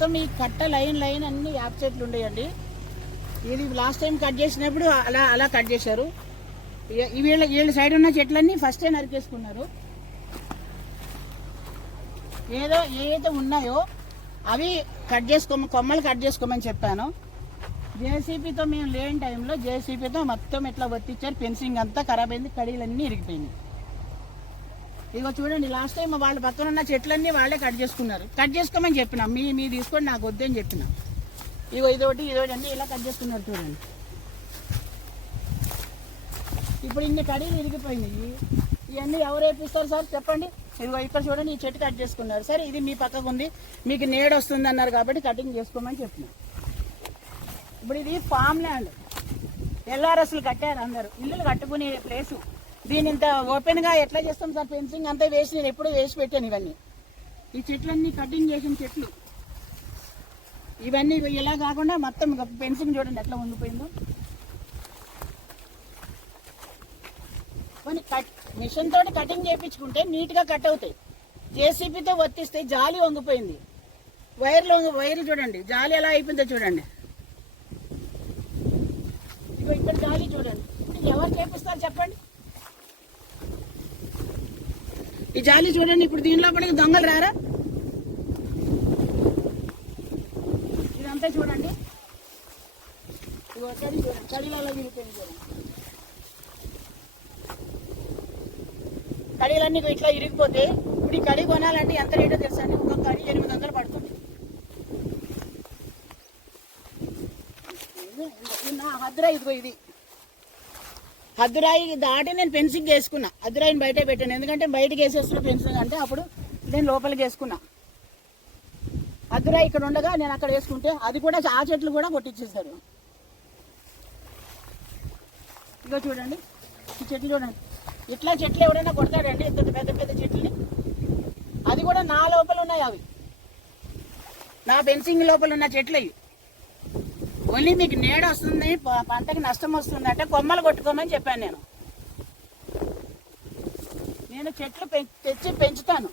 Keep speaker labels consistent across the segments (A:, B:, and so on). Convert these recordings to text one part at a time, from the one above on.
A: మొత్తం ఈ కట్ట లైన్ లైన్ అన్ని యాప్ చెట్లు ఉండేయండి. ఇది లాస్ట్ టైం కట్ చేసినప్పుడు అలా అలా కట్ చేశారు. వీళ్ళ వీళ్ళ సైడ్ ఉన్న చెట్లన్నీ ఫస్టే నరికేసుకున్నారు. ఏదో ఏదైతే ఉన్నాయో అవి కట్ చేసుకోమ కొమ్మలు కట్ చేసుకోమని చెప్పాను. జేసీపీతో మేము లేని టైంలో జేసీపీతో మొత్తం ఇట్లా ఒత్తిచ్చారు ఫెన్సింగ్ అంతా ఖరాబ్ అయింది కడీలన్నీ ఇరిగిపోయినాయి. ఇగో చూడండి లాస్ట్ టైం వాళ్ళ పక్కన ఉన్న చెట్లన్నీ వాళ్ళే కట్ చేసుకున్నారు. కట్ చేసుకోమని చెప్పిన మీ మీ తీసుకొని నాకు వద్దని చెప్పిన. ఇగో ఇదొకటి ఇదొకటి అన్నీ ఇలా కట్ చేసుకున్నారు చూడండి. ఇప్పుడు ఇన్ని కడీలు ఇరిగిపోయినాయి. ఇవన్నీ ఎవరు వేపిస్తారు సార్? చెప్పండి. ఇదిగో ఇక్కడ చూడండి ఈ చెట్టు కట్ చేసుకున్నారు. సరే ఇది మీ పక్కకు ఉంది. మీకు నేడు వస్తుంది అన్నారు కాబట్టి కటింగ్ చేసుకోమని చెప్పిన. ఇప్పుడు ఇది ఫామ్ ల్యాండ్ ఎల్ఆర్ఎస్లు కట్టారు అందరు. ఇల్లులు కట్టుకునే ప్లేసు దీని ఇంత ఓపెన్గా ఎట్లా చేస్తాం సార్? ఫెన్సింగ్ అంతా వేసి నేను ఎప్పుడూ వేసి పెట్టాను ఇవన్నీ. ఈ చెట్లన్నీ కటింగ్ చేసిన చెట్లు. ఇవన్నీ ఇలా కాకుండా మొత్తం ఫెన్సింగ్ చూడండి ఎట్లా ఉండిపోయిందో. కొన్ని కట్ మిషన్ తోటి కటింగ్ చేయించుకుంటే నీట్గా కట్ అవుతాయి. జేసీబీతో వర్తిస్తే జాలి వంగిపోయింది. వైర్లు వంగి వైర్లు చూడండి. జాలి ఎలా అయిపోయిందో చూడండి. ఇగో ఇక్కడ జాలి చూడండి. ఇప్పుడు ఎవరు చేపిస్తారు చెప్పండి? ఈ జాలి చూడండి ఇప్పుడు దీని లోపలికి దొంగలు రారా? ఇదంతా చూడండి. ఇగో చూడండి కడిలలో విరిపోయింది చూడండి. కడీలన్నీ ఇట్లా ఇరిగిపోతే ఇప్పుడు ఈ కడి కొనాలంటే ఎంత రేటో తెలుసా అండి? ఒక్కొక్క కడి ఎనిమిది వందలు పడుతుంది. ఇది నా ఇదిగో ఇది. హద్దురాయి దాటి నేను ఫెన్సింగ్ వేసుకున్నా. హద్దురాయిని బయట పెట్టాను. ఎందుకంటే బయటకు వేసేస్తున్న ఫెన్సింగ్ అంటే అప్పుడు నేను లోపలికి వేసుకున్నా. హద్దురాయి ఇక్కడ ఉండగా నేను అక్కడ వేసుకుంటే అది కూడా ఆ చెట్లు కూడా కొట్టించేసారు ఇంకా చూడండి. ఈ చెట్లు చూడండి. ఇట్లా చెట్లు ఎవడైనా కొడతాడండి ఇంత పెద్ద పెద్ద చెట్లని? అది కూడా నా లోపల ఉన్నాయి అవి. నా ఫెన్సింగ్ లోపల ఉన్న చెట్లు అవి ఓన్లీ మీకు నీడ వస్తుంది పంటకి నష్టం వస్తుంది అంటే కొమ్మలు కొట్టుకోమని చెప్పాను నేను. నేను చెట్లు తెచ్చి పెంచుతాను.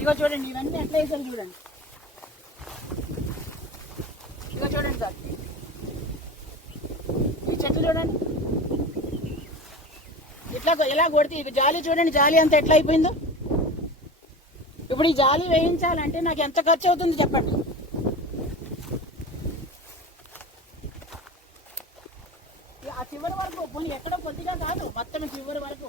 A: ఇగో చూడండి ఇవన్నీ ఎట్లా వేసాను చూడండి. ఇగో చూడండి సార్. ఈ చెట్లు చూడండి. ఇట్లా ఎలా ఇలా కొడితే ఇది జాలి చూడండి జాలి అంతా ఎట్లా అయిపోయిందో. ఇప్పుడు ఈ జాలి వేయించాలంటే నాకు ఎంత ఖర్చు అవుతుంది చెప్పండి. చివరి వరకు పోనీ ఎక్కడ కొద్దిగా కాదు మొత్తం చివరి వరకు.